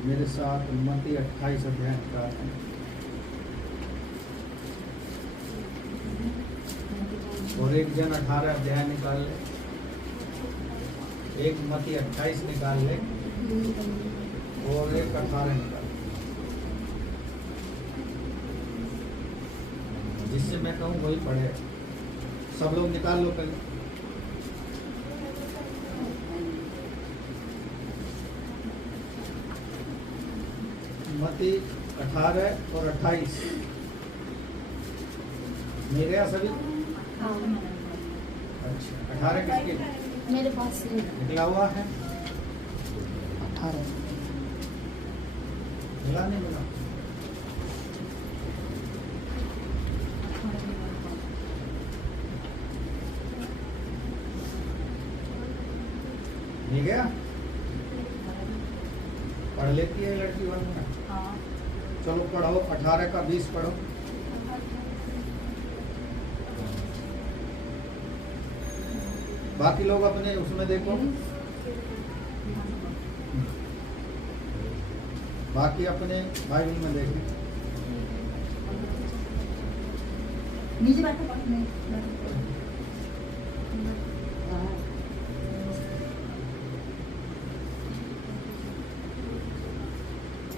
मेरे साथ मत्ती 28 अध्याय निकाल है। और एक जन 18 अध्याय निकाल ले, एक मत्ती 28 निकाल ले और एक 18 निकाल ले। जिससे मैं कहूँ वही पढ़े। सब लोग निकाल लो पहले। मत्ती 18 और 28 मेरे यहाँ सभी। अच्छा 18 किसके मेरे पास निकला हुआ है? 18 मिला नहीं मिला? नहीं गया? पढ़ लेती है लड़की वरना। चलो पढ़ो, 18 का 20 पढ़ो। बाकी लोग अपने उसमें देखो, बाकी अपने बाइबल में देखो। नीचे बैठो पढ़ने।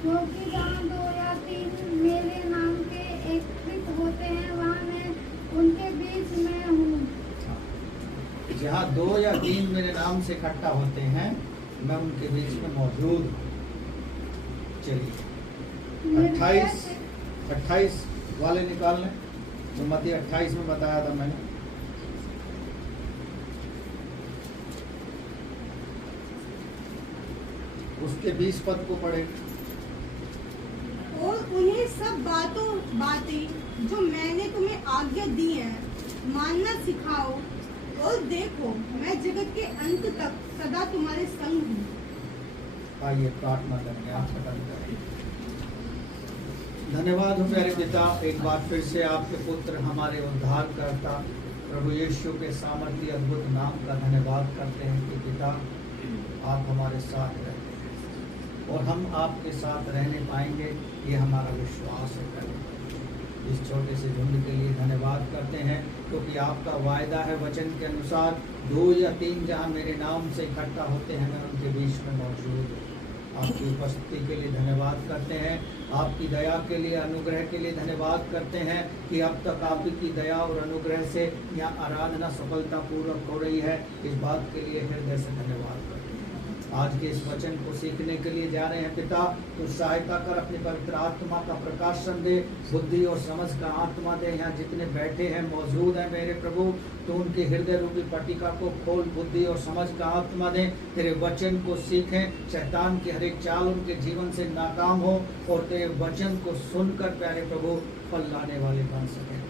क्योंकि जहाँ 2 या 3 मेरे नाम के एकत्रित होते हैं वहाँ मैं उनके बीच में हूँ। जहाँ 2 या 3 मेरे नाम से इकट्ठा होते हैं मैं उनके बीच में मौजूद हूँ। चलिए 28 वाले निकाल लें। तो मत्ती 28 में बताया था मैंने। उसके 20 पद को पढ़े। और उन्हें सब बातें जो मैंने तुम्हें आज्ञा दी है मानना सिखाओ, और देखो मैं जगत के अंत तक सदा तुम्हारे संग हूँ। आइए प्रार्थना करेंगे। आप बंद करें। धन्यवाद हो प्यारे पिता, एक बार फिर से आपके पुत्र हमारे उद्धारकर्ता प्रभु यीशु के सामर्थ्य अद्भुत नाम का धन्यवाद करते हैं कि पिता आप हमारे साथ रहते हैं और हम आपके साथ रहने पाएंगे, ये हमारा विश्वास है। करें इस छोटे से झुंड के लिए धन्यवाद करते हैं क्योंकि आपका वायदा है वचन के अनुसार 2 या 3 जहाँ मेरे नाम से इकट्ठा होते हैं मैं उनके बीच में मौजूद हूँ। आपकी उपस्थिति के लिए धन्यवाद करते हैं, आपकी दया के लिए, अनुग्रह के लिए धन्यवाद करते हैं कि अब तक आपकी दया और अनुग्रह से यहाँ आराधना सफलतापूर्वक हो रही है। इस बात के लिए हृदय से धन्यवाद करते हैं। आज के इस वचन को सीखने के लिए जा रहे हैं पिता, तो सहायता कर, अपनी पवित्र आत्मा का प्रकाशन दे, बुद्धि और समझ का आत्मा दे। यहाँ जितने बैठे हैं मौजूद हैं मेरे प्रभु, तो उनके हृदय रूपी पट्टिका को खोल, बुद्धि और समझ का आत्मा दे, तेरे वचन को सीखें, शैतान की हर एक चाल उनके जीवन से नाकाम हो और तेरे वचन को सुनकर प्यारे प्रभु फल लाने वाले बन सकें।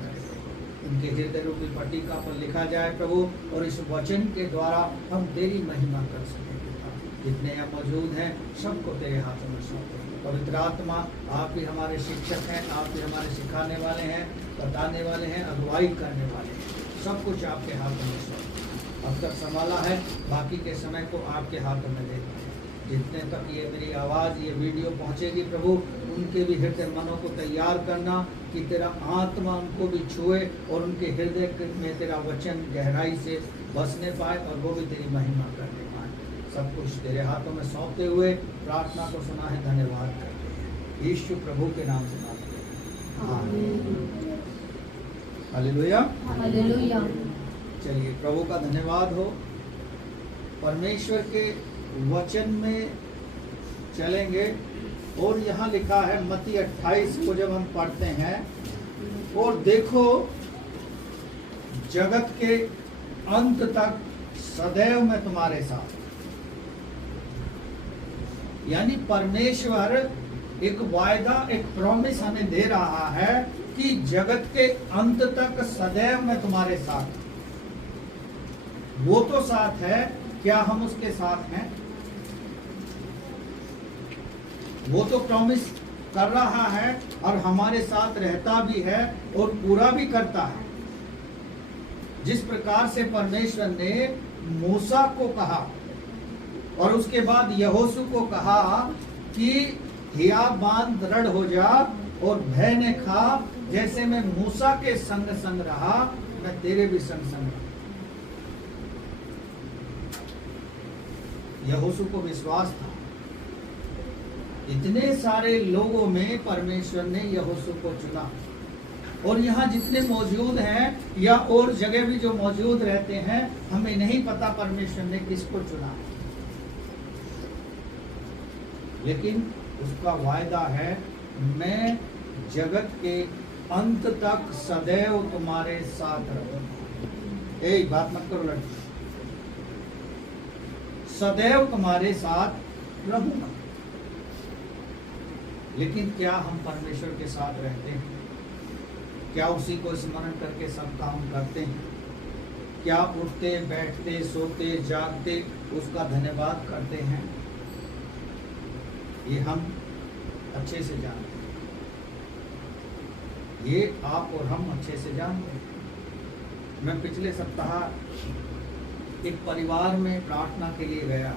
उनके हृदय रूपी पट्टिका पर लिखा जाए प्रभु, और इस वचन के द्वारा हम तेरी महिमा कर सकें। जितने यहाँ मौजूद हैं सबको तेरे हाथों में सौंपे। पवित्र आत्मा आप ही हमारे शिक्षक हैं, आप ही हमारे सिखाने वाले हैं, बताने वाले हैं, अगुवाई करने वाले हैं। सब कुछ आपके हाथों में सौंपे। अब तक संभाला है, बाकी के समय को आपके हाथों में देते हैं। जितने तक ये मेरी आवाज़, ये वीडियो पहुँचेगी प्रभु, उनके भी हृदय मनों को तैयार करना कि तेरा आत्मा उनको भी छुए और उनके हृदय में तेरा वचन गहराई से बसने पाए और वो भी तेरी महिमा करने पाए। सब कुछ तेरे हाथों में सौंपते हुए प्रार्थना को सुना है, धन्यवाद करते हैं यीशु प्रभु के नाम से मांगते हैं। Hallelujah hallelujah. चलिए प्रभु का धन्यवाद हो। परमेश्वर के वचन में चलेंगे और यहाँ लिखा है मत्ती 28 को जब हम पढ़ते हैं, और देखो जगत के अंत तक सदैव मैं तुम्हारे साथ। यानी परमेश्वर एक वायदा, एक प्रॉमिस हमें दे रहा है कि जगत के अंत तक सदैव मैं तुम्हारे साथ। वो तो साथ है, क्या हम उसके साथ हैं? वो तो प्रॉमिस कर रहा है और हमारे साथ रहता भी है और पूरा भी करता है। जिस प्रकार से परमेश्वर ने मूसा को कहा और उसके बाद यहोशू को कहा कि हिया बांध दृढ़ हो जा और भय ने खा, जैसे मैं मूसा के संग संग रहा मैं तेरे भी संग संग रहा। यहोशू को विश्वास था। इतने सारे लोगों में परमेश्वर ने यहोशू को चुना। और यहाँ जितने मौजूद हैं या और जगह भी जो मौजूद रहते हैं, हमें नहीं पता परमेश्वर ने किसको चुना, लेकिन उसका वायदा है, मैं जगत के अंत तक सदैव तुम्हारे साथ रहूंगा। एक बात मत करो लड़की, सदैव तुम्हारे साथ रहूंगा। लेकिन क्या हम परमेश्वर के साथ रहते हैं? क्या उसी को स्मरण करके सब काम करते हैं? क्या उठते बैठते सोते जागते उसका धन्यवाद करते हैं? ये हम अच्छे से जानते हैं, ये आप और हम अच्छे से जानते हैं। मैं पिछले सप्ताह एक परिवार में प्रार्थना के लिए गया।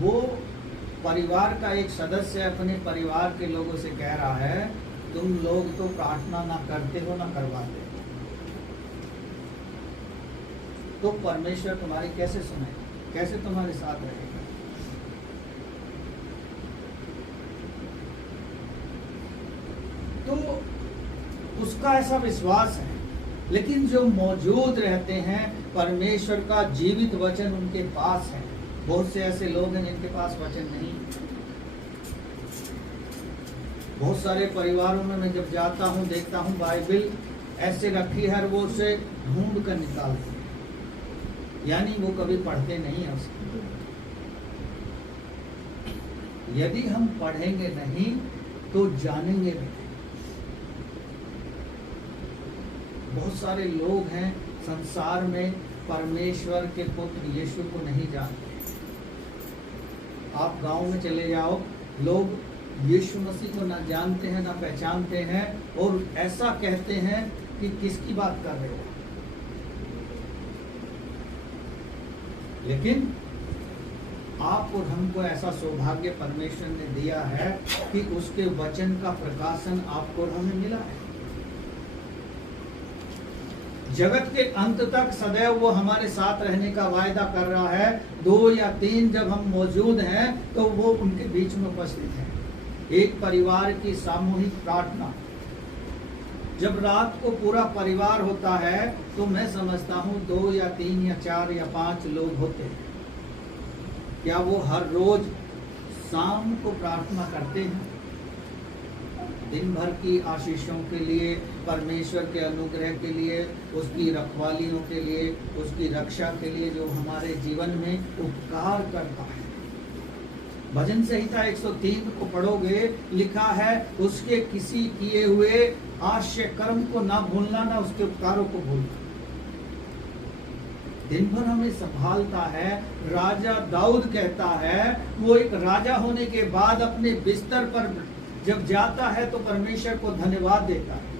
वो परिवार का एक सदस्य अपने परिवार के लोगों से कह रहा है, तुम लोग तो प्रार्थना ना करते हो ना करवाते हो, तो परमेश्वर तुम्हारी कैसे सुनेगा, कैसे तुम्हारे साथ रहेगा? तो उसका ऐसा विश्वास है। लेकिन जो मौजूद रहते हैं, परमेश्वर का जीवित वचन उनके पास है। बहुत से ऐसे लोग हैं जिनके पास वचन नहीं। बहुत सारे परिवारों में मैं जब जाता हूँ देखता हूँ बाइबल ऐसे रखी है, वो उसे ढूंढ कर निकालते हैं, यानी वो कभी पढ़ते नहीं है उसको। यदि हम पढ़ेंगे नहीं तो जानेंगे नहीं। बहुत सारे लोग हैं संसार में परमेश्वर के पुत्र यीशु को नहीं जानते। आप गांव में चले जाओ, लोग यीशु मसीह को ना जानते हैं ना पहचानते हैं, और ऐसा कहते हैं कि किसकी बात कर रहे हो। लेकिन आप और हमको ऐसा सौभाग्य परमेश्वर ने दिया है कि उसके वचन का प्रकाशन आपको और हमें मिला है। जगत के अंत तक सदैव वो हमारे साथ रहने का वायदा कर रहा है। 2 या 3 जब हम मौजूद हैं तो वो उनके बीच में उपस्थित हैं। एक परिवार की सामूहिक प्रार्थना, जब रात को पूरा परिवार होता है तो मैं समझता हूँ 2 या 3 या 4 या 5 लोग होते हैं। क्या वो हर रोज शाम को प्रार्थना करते हैं? दिन भर की आशीषों के लिए, परमेश्वर के अनुग्रह के लिए, उसकी रखवालियों के लिए, उसकी रक्षा के लिए, जो हमारे जीवन में उपकार करता है। भजन संहिता 103 को पढ़ोगे, लिखा है, उसके किसी किए हुए आश्चर्य कर्म को ना भूलना, ना उसके उपकारों को भूलना। दिन भर हमें संभालता है। राजा दाऊद कहता है, वो एक राजा होने के बाद अपने बिस्तर पर जब जाता है तो परमेश्वर को धन्यवाद देता है।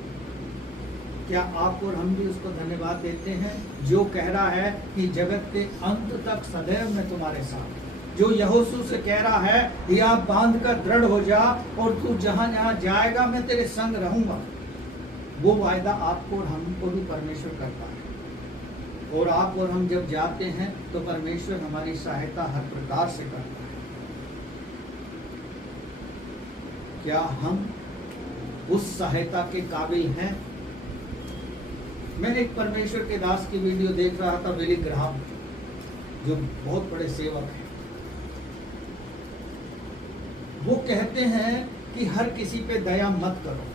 क्या आप और हम भी उसको धन्यवाद देते हैं, जो कह रहा है कि जगत के अंत तक सदैव मैं तुम्हारे साथ, जो यहोशू से कह रहा है, या बांध कर दृढ़ हो जा और तू जहां जहां जाएगा मैं तेरे संग रहूंगा। वो वायदा आपको और हमको भी परमेश्वर करता है। और आप और हम जब जाते हैं तो परमेश्वर हमारी सहायता हर प्रकार से करता है। क्या हम उस सहायता के काबिल हैं? मैं एक परमेश्वर के दास की वीडियो देख रहा था, बिली ग्राहम, जो बहुत बड़े सेवक हैं। वो कहते हैं कि हर किसी पे दया मत करो,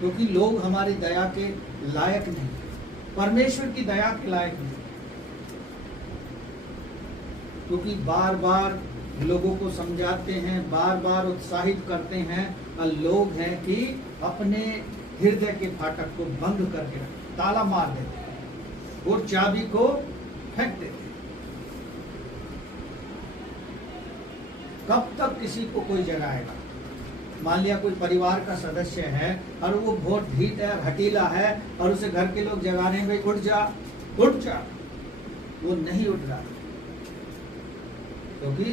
क्योंकि लोग हमारी दया के लायक नहीं, परमेश्वर की दया के लायक नहीं। क्योंकि बार बार लोगों को समझाते हैं, बार बार उत्साहित करते हैं, और लोग हैं कि अपने हृदय के फाटक को बंद करके रखते, ताला मार देते हैं और चाबी को फेंक देते हैं। कब तक किसी को कोई जगाएगा? मान लिया कोई परिवार का सदस्य है और वो बहुत ढीठ है, हटीला है, और उसे घर के लोग जगा रहे हैं, भाई उठ जा, उठ जा, वो नहीं उठ रहा क्योंकि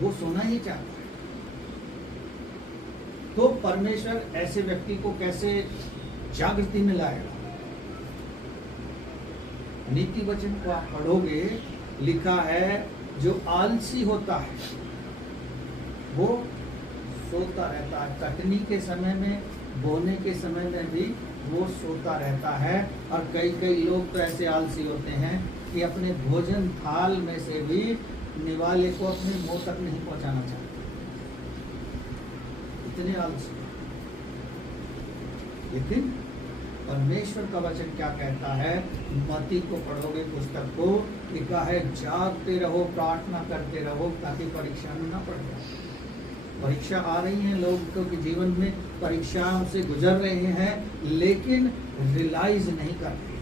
वो सोना ही चाहता है। तो परमेश्वर ऐसे व्यक्ति को कैसे जागृति में लाएगा? नीति वचन को आप पढ़ोगे, लिखा है जो आलसी होता है वो सोता रहता है। कटनी के समय में, बोने के समय में भी वो सोता रहता है। और कई लोग तो ऐसे आलसी होते हैं कि अपने भोजन थाल में से भी निवाले को अपने मुंह तक नहीं पहुंचाना चाहते, इतने आलसी। लेकिन परमेश्वर का वचन क्या कहता है? मत्ती को पढ़ोगे पुस्तक को, लिखा है जागते रहो, प्रार्थना करते रहो ताकि परीक्षा में ना पड़ जाए। परीक्षा आ रही है, लोगों के जीवन में परीक्षाओं से गुजर रहे हैं लेकिन रियलाइज नहीं करते।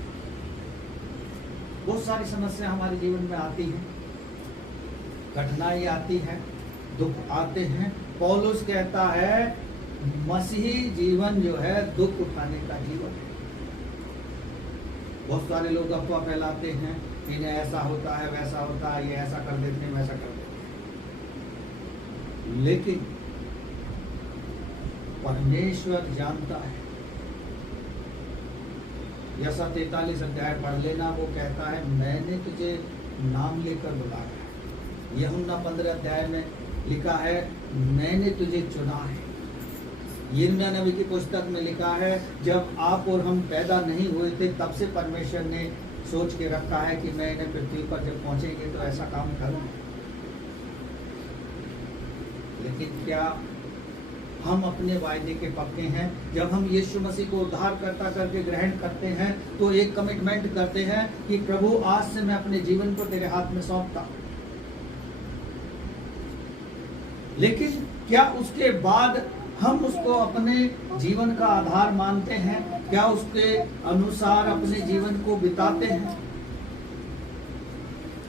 बहुत सारी समस्या हमारे जीवन में आती है, कठिनाई आती है, दुख आते हैं। पौलुस कहता है मसीही जीवन जो है दुख उठाने का जीवन है। बहुत सारे लोग अफवाह फैलाते हैं, इन्हें ऐसा होता है, वैसा होता है, ये ऐसा कर देते हैं, वैसा कर देते हैं। लेकिन परमेश्वर जानता है। यसा 43 अध्याय पढ़ लेना, वो कहता है मैंने तुझे नाम लेकर बुलाया। यूहन्ना 15 अध्याय में लिखा है मैंने तुझे चुना है। यिर्मयाह नबी की पुस्तक में लिखा है जब आप और हम पैदा नहीं हुए थे तब से परमेश्वर ने सोच के रखा है कि मैं इन्हें पृथ्वी पर जब पहुंचेंगे तो ऐसा काम करूंगा। लेकिन क्या हम अपने वायदे के पक्के हैं? जब हम यीशु मसीह को उद्धारकर्ता करके ग्रहण करते हैं तो एक कमिटमेंट करते हैं कि प्रभु आज से मैं अपने जीवन को तेरे हाथ में सौंपता हूं। लेकिन क्या उसके बाद हम उसको अपने जीवन का आधार मानते हैं? क्या उसके अनुसार अपने जीवन को बिताते हैं?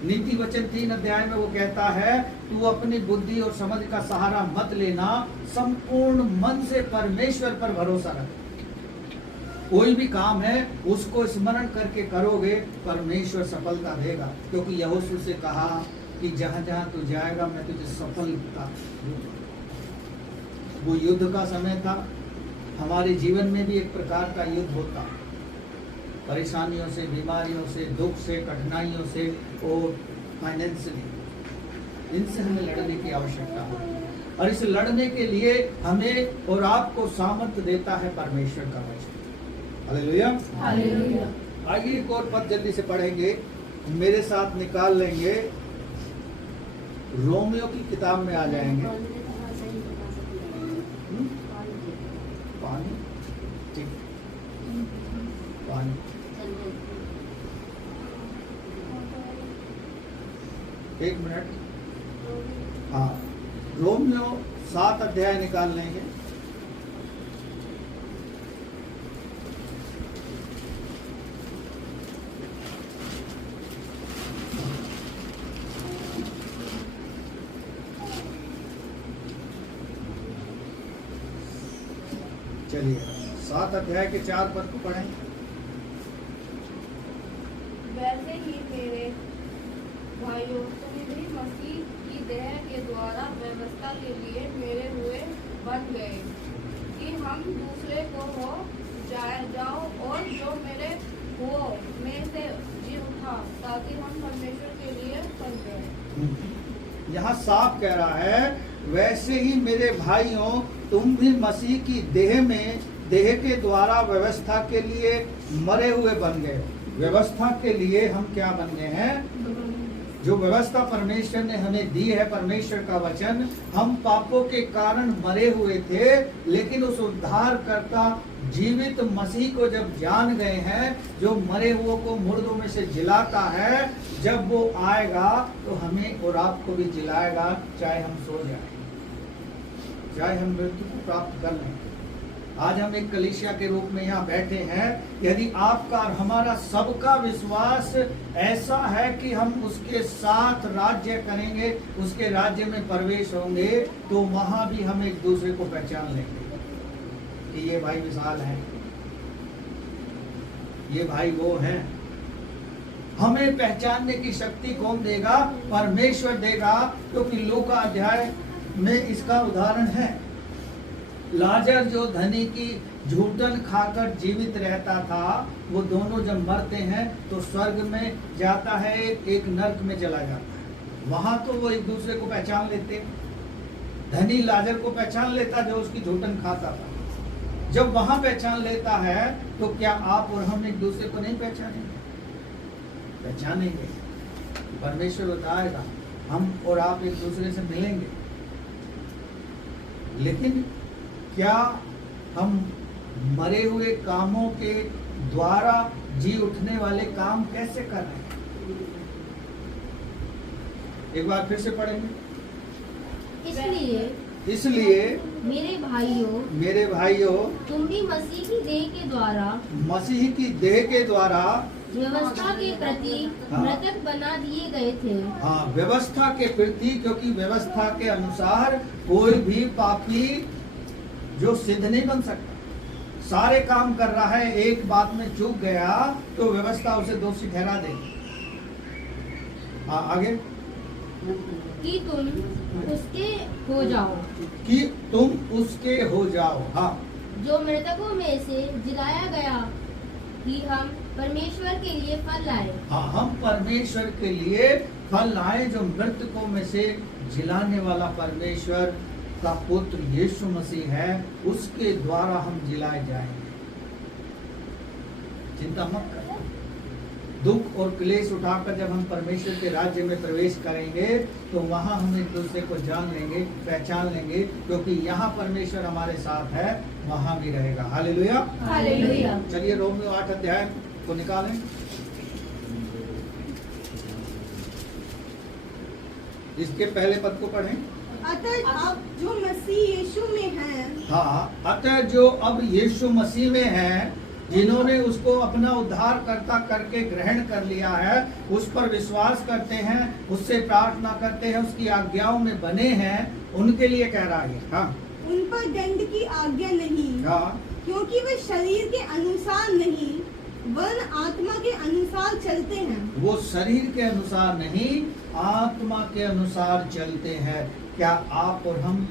नीति वचन 3 अध्याय में वो कहता है तू अपनी बुद्धि और समझ का सहारा मत लेना, संपूर्ण मन से परमेश्वर पर भरोसा रख। कोई भी काम है उसको स्मरण करके करोगे, परमेश्वर सफलता देगा। क्योंकि यहोशू से कहा कि जहां जहां तू जाएगा मैं तुझे सफलता दूंगा। वो युद्ध का समय था। हमारे जीवन में भी एक प्रकार का युद्ध होता है, परेशानियों से, बीमारियों से, दुख से, कठिनाइयों से और फाइनेंशियली, इनसे हमें लड़ने की आवश्यकता होती है। और इस लड़ने के लिए हमें और आपको सामर्थ्य देता है परमेश्वर का वचन। Hallelujah, hallelujah. आइए एक और पद जल्दी से पढ़ेंगे, मेरे साथ निकाल लेंगे। रोमियो की किताब में आ जाएंगे। पानी, ठीक, पानी। एक मिनट, हाँ, रोमियो 7 अध्याय निकाल लेंगे। चलिए 7 अध्याय के 4 पद को पढ़ें। वैसे ही मेरे भाइयों, तुम भी मसीह की देह के द्वारा व्यवस्था के लिए मेरे हुए बन गए कि हम दूसरे को हो जाओ और जो मेरे हो में से जी उठा, ताकि हम परमेश्वर के लिए बन गए। यहाँ साफ कह रहा है वैसे ही मेरे भाइयों तुम भी मसीह की देह के द्वारा व्यवस्था के लिए मरे हुए बन गए। व्यवस्था के लिए हम क्या बन गए हैं? जो व्यवस्था परमेश्वर ने हमें दी है, परमेश्वर का वचन, हम पापों के कारण मरे हुए थे, लेकिन उस उद्धारकर्ता जीवित मसीह को जब जान गए हैं, जो मरे हुओं को मुर्दों में से जिलाता है, जब वो आएगा तो हमें और आपको भी जिलाएगा, चाहे हम सो जाएं, चाहे हम मृत्यु को प्राप्त कर लें। आज हम एक कलीसिया के रूप में यहाँ बैठे हैं। यदि आपका और हमारा सबका विश्वास ऐसा है कि हम उसके साथ राज्य करेंगे, उसके राज्य में प्रवेश होंगे, तो वहां भी हम एक दूसरे को पहचान लेंगे कि ये भाई विशाल है, ये भाई वो हैं। हमें पहचानने की शक्ति कौन देगा? परमेश्वर देगा, क्योंकि लूका अध्याय में इसका उदाहरण है। लाजर जो धनी की झूठन खाकर जीवित रहता था, वो दोनों जब मरते हैं तो स्वर्ग में जाता है, एक नरक में चला जाता है। वहां तो वो एक दूसरे को पहचान लेते, धनी लाजर को पहचान लेता जो उसकी झूठन खाता था। जब वहां पहचान लेता है तो क्या आप और हम एक दूसरे को नहीं पहचानेंगे? पहचानेंगे। परमेश्वर बताएगा, हम और आप एक दूसरे से मिलेंगे। लेकिन क्या हम मरे हुए कामों के द्वारा जी उठने वाले काम कैसे कर रहे हैं? एक बार फिर से पढ़ेंगे। इसलिए मेरे भाइयों तुम भी मसीह की देह के द्वारा व्यवस्था के प्रति मृतक बना दिए गए थे। हाँ, व्यवस्था के प्रति, क्योंकि व्यवस्था के अनुसार कोई भी पापी जो सिद्ध नहीं बन सकता। सारे काम कर रहा है, एक बात में चूक गया तो व्यवस्था उसे दोषी ठहरा देगी। हाँ, आगे। कि तुम उसके हो जाओ। कि तुम उसके हो जाओ। हाँ, जो मृतकों में से जिलाया गया, कि हम परमेश्वर के लिए फल लाए। हाँ, हम परमेश्वर के लिए फल लाए, जो मृतकों में से जिलाने वाला परमेश्वर का पुत्र यीशु मसीह है, उसके द्वारा हम जिलाए जाएंगे। चिंता मत करो। दुख और क्लेश उठाकर जब हम परमेश्वर के राज्य में प्रवेश करेंगे तो वहां हम एक दूसरे को जान लेंगे, पहचान लेंगे, क्योंकि यहाँ परमेश्वर हमारे साथ है, वहां भी रहेगा। Hallelujah, hallelujah. चलिए रोमियो 8 अध्याय को निकालें। इसके पहले पद को पढ़ें। अतः अब जो मसीह यीशु में है, हाँ, अतः जो अब यीशु मसीह में है, जिन्होंने उसको अपना उद्धारकर्ता करके ग्रहण कर लिया है, उस पर विश्वास करते हैं, उससे प्रार्थना करते हैं, उसकी आज्ञाओं में बने हैं, उनके लिए कह रहा है। हाँ, उन पर दंड की आज्ञा नहीं। हाँ, क्योंकि वे शरीर के अनुसार नहीं वरन आत्मा के अनुसार चलते हैं। वो शरीर के अनुसार नहीं, आत्मा के अनुसार चलते हैं। क्या आप और हम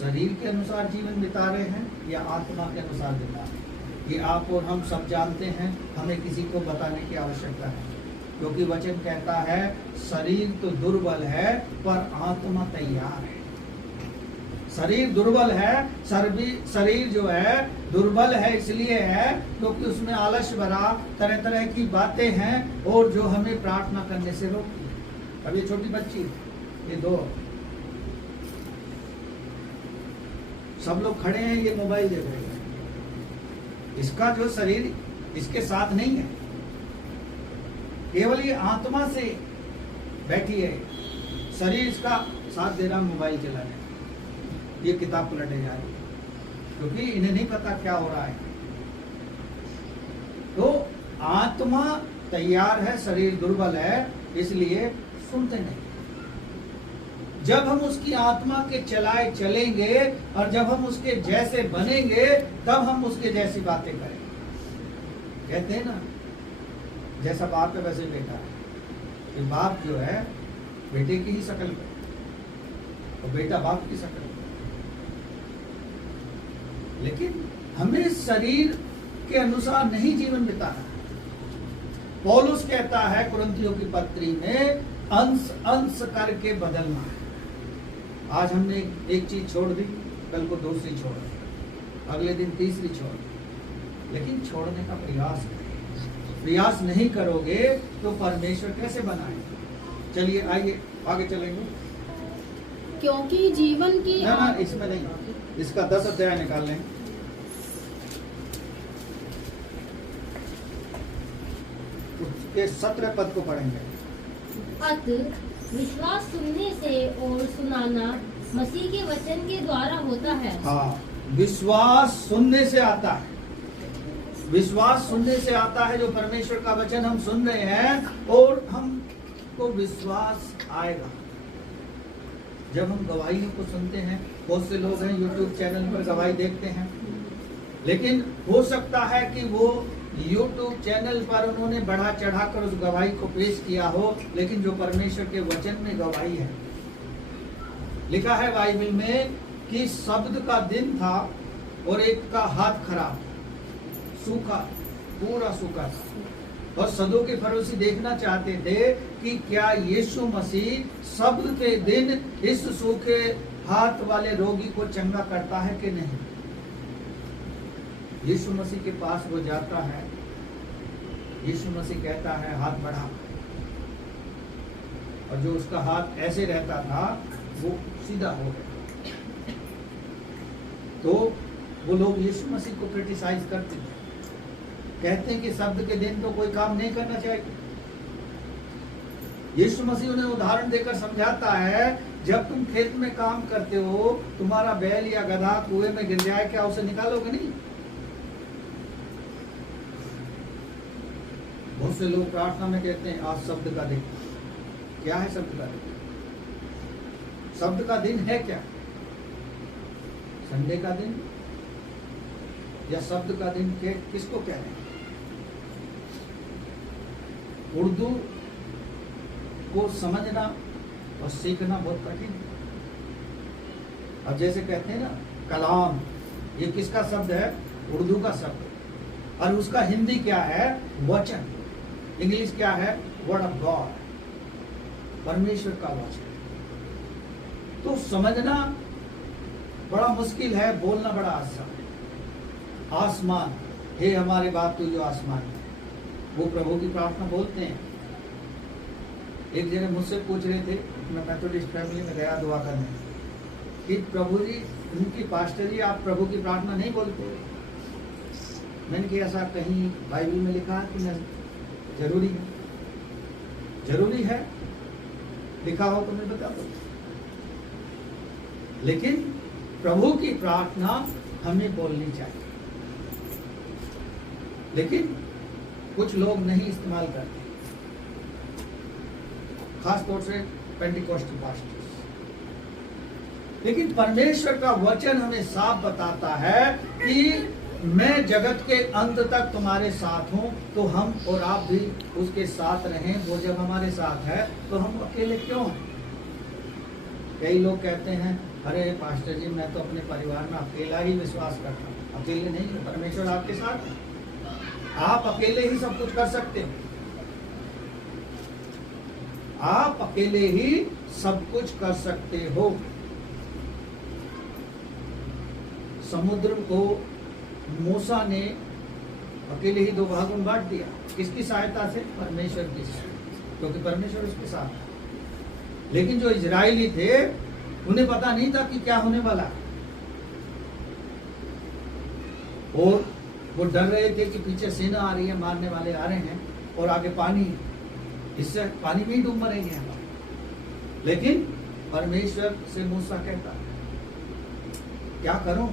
शरीर के अनुसार जीवन बिता रहे हैं या आत्मा के अनुसार बिता रहे हैं? ये आप और हम सब जानते हैं, हमें किसी को बताने की आवश्यकता है, क्योंकि वचन कहता है शरीर तो दुर्बल है पर आत्मा तैयार है। शरीर दुर्बल है, शरीर जो है दुर्बल है इसलिए है क्योंकि उसमें आलस्य भरा तरह तरह की बातें हैं और जो हमें प्रार्थना करने से रोकती है। अब ये छोटी बच्ची, ये दो, सब लोग खड़े हैं, ये मोबाइल देख रहे हैं। इसका जो शरीर इसके साथ नहीं है, केवल ये आत्मा से बैठी है, शरीर इसका साथ दे रहा मोबाइल चलाने, ये किताब पलटे जा रही, क्योंकि इन्हें नहीं पता क्या हो रहा है। तो आत्मा तैयार है, शरीर दुर्बल है, इसलिए सुनते नहीं। जब हम उसकी आत्मा के चलाए चलेंगे और जब हम उसके जैसे बनेंगे तब हम उसके जैसी बातें करेंगे। कहते हैं ना, जैसा बाप है वैसे बेटा है। कि बाप जो है बेटे की ही शक्ल पे और बेटा बाप की शक्ल पे। लेकिन हमें शरीर के अनुसार नहीं जीवन बिताना। पौलुस कहता है कुरिन्थियों की पत्री में, अंश अंश करके बदलना है। आज हमने एक चीज छोड़ दी, कल को दूसरी छोड़ दी, अगले दिन तीसरी छोड़ दी, लेकिन छोड़ने का प्रयास करें। प्रयास नहीं करोगे तो परमेश्वर कैसे बनाएंगे? चलिए आइए आगे चलेंगे। क्योंकि जीवन की ना इसमें नहीं, इसका 10 अध्याय निकाल लें। उसके 17 पद को पढ़ेंगे। अतः विश्वास सुनने से और सुनाना मसीह के वचन के द्वारा होता है। हाँ, विश्वास सुनने से आता है। विश्वास सुनने से आता है, जो परमेश्वर का वचन हम सुन रहे हैं और हमको विश्वास आएगा जब हम गवाहियों को सुनते हैं। बहुत से लोग हैं यूट्यूब चैनल पर गवाही देखते हैं, लेकिन हो सकता है कि वो YouTube चैनल पर उन्होंने बढ़ा चढ़ाकर उस गवाही को पेश किया हो, लेकिन जो परमेश्वर के वचन में गवाही है, लिखा है बाइबल में कि शब्द का दिन था और एक का हाथ खराब, सूखा, पूरा सूखा था। और सदों के फरोशी देखना चाहते थे कि क्या यीशु मसीह शब्द के दिन इस सूखे हाथ वाले रोगी को चंगा करता है कि नहीं। यीशु मसीह के पास वो जाता है, यीशु मसीह कहता है हाथ बढ़ा, और जो उसका हाथ ऐसे रहता था वो सीधा हो गया। तो वो लोग यीशु मसीह को क्रिटिसाइज करते थे, कहते हैं कि शब्द के दिन तो कोई काम नहीं करना चाहिए। यीशु मसीह उन्हें उदाहरण देकर समझाता है, जब तुम खेत में काम करते हो, तुम्हारा बैल या गधा कुएं में गिर जाए, क्या उसे निकालोगे नहीं? बहुत से लोग प्रार्थना में कहते हैं आज शब्द का दिन। क्या है शब्द का दिन? शब्द का दिन है क्या? संडे का दिन या शब्द का दिन के किसको कह रहे हैं? उर्दू को समझना और सीखना बहुत कठिन है। अब जैसे कहते हैं ना कलाम, ये किसका शब्द है? उर्दू का शब्द, और उसका हिंदी क्या है? वचन। इंग्लिश क्या है? वर्ड ऑफ गॉड, परमेश्वर का वचन। तो समझना बड़ा मुश्किल है, बोलना बड़ा आसान। आसमान, हे हमारे बाप तू जो आसमान है, वो प्रभु की प्रार्थना बोलते हैं। एक जने मुझसे पूछ रहे थे, मैं मैथोडिस्ट फैमिली में गया दुआ करने, कि प्रभु जी, उनकी पास्टर जी, आप प्रभु की प्रार्थना नहीं बोलते? मैंने कहा ऐसा कहीं बाइबल में लिखा है कि नहीं? जरूरी है, जरूरी है, लिखा हो तो मैं बता दो। लेकिन प्रभु की प्रार्थना हमें बोलनी चाहिए, लेकिन कुछ लोग नहीं इस्तेमाल करते, खास तौर से पेंटिकोस्टल पास्टर्स। लेकिन परमेश्वर का वचन हमें साफ बताता है कि मैं जगत के अंत तक तुम्हारे साथ हूं, तो हम और आप भी उसके साथ रहें। वो जब हमारे साथ है तो हम अकेले क्यों हैं? कई लोग कहते हैं, अरे पास्टर जी, मैं तो अपने परिवार में अकेला ही विश्वास करता हूं। अकेले नहीं, परमेश्वर आपके साथ है। आप अकेले ही सब कुछ कर सकते हो, आप अकेले ही सब कुछ कर सकते हो। समुद्र को मूसा ने अकेले ही 2 भागों में बांट दिया। किसकी सहायता से? परमेश्वर की, क्योंकि परमेश्वर उसके साथ था। लेकिन जो इजरायली थे, उन्हें पता नहीं था कि क्या होने वाला, और वो डर रहे थे कि पीछे सेना आ रही है, मारने वाले आ रहे हैं, और आगे पानी, इससे पानी में ही डूब मरेंगे हम। लेकिन परमेश्वर से मूसा कहता है, क्या करूं?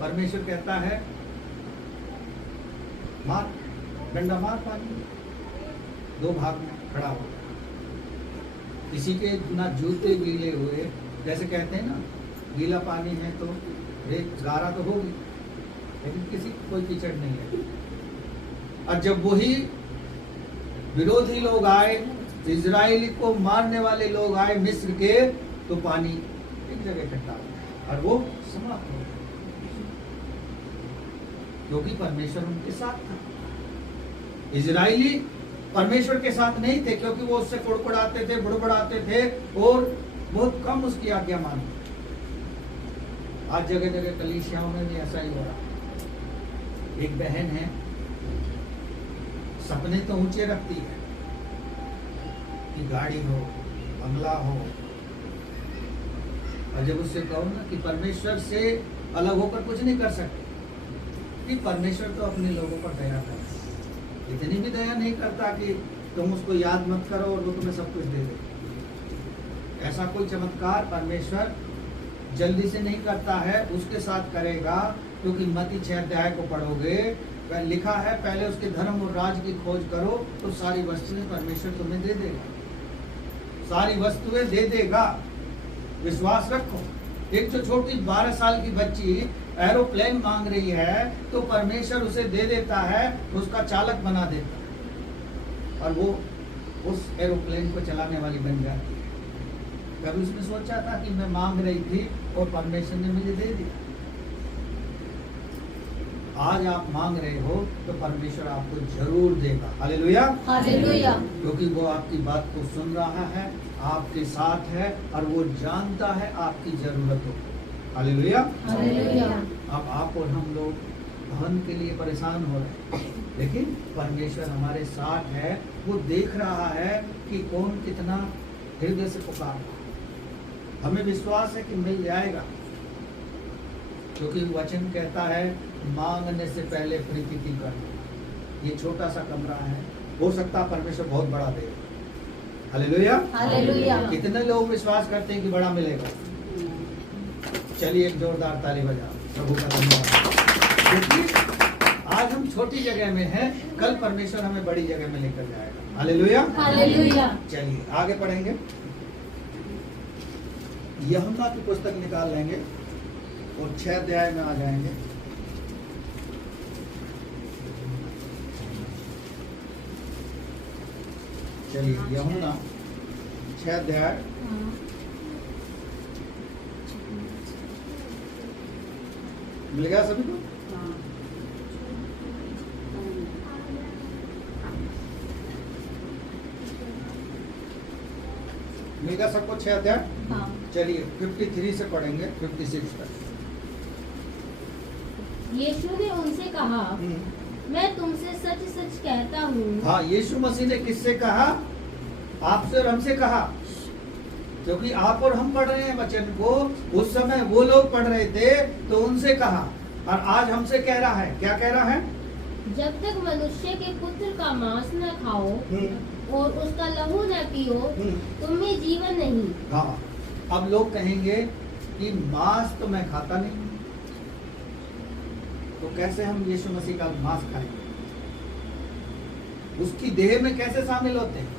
परमेश्वर कहता है, मार, डंडा मार पानी में। 2 भाग में खड़ा हो। किसी के ना जूते गीले हुए, जैसे कहते हैं ना, गीला पानी है तो रेत गारा तो होगी, लेकिन किसी कोई कीचड़ नहीं है। और जब वही विरोधी लोग आए, इजराइली को मारने वाले लोग आए मिस्र के, तो पानी एक जगह इकट्ठा हो और वो समाप्त हो गया, क्योंकि परमेश्वर उनके साथ था। इजराइली परमेश्वर के साथ नहीं थे, क्योंकि वो उससे कुड़कुड़ाते थे, बुड़बुड़ाते थे और बहुत कम उसकी आज्ञा मानते। आज जगह जगह कलीसियाओं में भी ऐसा ही हो रहा। एक बहन है, सपने तो ऊंचे रखती है कि गाड़ी हो, बंगला हो, और जब उससे कहो ना कि परमेश्वर से अलग होकर कुछ नहीं कर सकते, कि परमेश्वर तो अपने लोगों पर दया करता है। इतनी भी दया नहीं करता कि तुम उसको याद मत करो और वो तुम्हें सब कुछ दे दे। ऐसा कोई चमत्कार परमेश्वर जल्दी से नहीं करता है, उसके साथ करेगा। क्योंकि मत्ती 6 अध्याय को पढ़ोगे, लिखा है, पहले उसके धर्म और राज की खोज करो तो सारी वस्तुएं परमेश्वर तुम्हें दे देगा, सारी वस्तुएं दे देगा। विश्वास रखो। एक जो छोटी 12 साल की बच्ची एरोप्लेन मांग रही है तो परमेश्वर उसे दे देता है, उसका चालक बना देता है और वो उस एरोप्लेन को चलाने वाली बन जाती है। कभी उसने सोचा था कि मैं मांग रही थी और परमेश्वर ने मुझे दे दिया। आज आप मांग रहे हो तो परमेश्वर आपको जरूर देगा। Hallelujah, hallelujah. क्योंकि वो आपकी बात को सुन रहा है, आपके साथ है और वो जानता है आपकी जरूरतों को। हालेलुया। हालेलुया। अब आप और हम लोग धन के लिए परेशान हो रहे हैं, लेकिन परमेश्वर हमारे साथ है। वो देख रहा है कि कौन कितना हृदय से पुकार रहा है। हमें विश्वास है कि मिल जाएगा, क्योंकि वचन कहता है मांगने से पहले प्रीति करना। ये छोटा सा कमरा है, हो सकता है परमेश्वर बहुत बड़ा दे। Hallelujah, hallelujah. कितने लोग विश्वास करते हैं कि बड़ा मिलेगा? चलिए एक जोरदार ताली बजाओ प्रभु का धन्यवाद। क्योंकि आज हम छोटी जगह में हैं, कल परमेश्वर हमें बड़ी जगह में लेकर जाएगा। Hallelujah, hallelujah. चलिए आगे पढ़ेंगे। यूहन्ना की पुस्तक निकाल लेंगे और 6 अध्याय में आ जाएंगे। चलिए यूहन्ना 6 अध्याय मिल गया सभी को? मिल गया सबको 6 अध्याय? हाँ। चलिए 53 से पढ़ेंगे 56 तक। यीशु ने उनसे कहा, मैं तुमसे सच सच कहता हूँ। हाँ, यीशु मसीह ने किससे कहा? आपसे और हमसे कहा, क्योंकि आप और हम पढ़ रहे हैं वचन को। उस समय वो लोग पढ़ रहे थे तो उनसे कहा, और आज हमसे कह रहा है। क्या कह रहा है? जब तक मनुष्य के पुत्र का मांस न खाओ और उसका लहू न पियो, तुम में जीवन नहीं। हाँ, अब लोग कहेंगे कि मांस तो मैं खाता नहीं, तो कैसे हम यीशु मसीह का मांस खाएंगे? उसकी देह में कैसे शामिल होते हैं?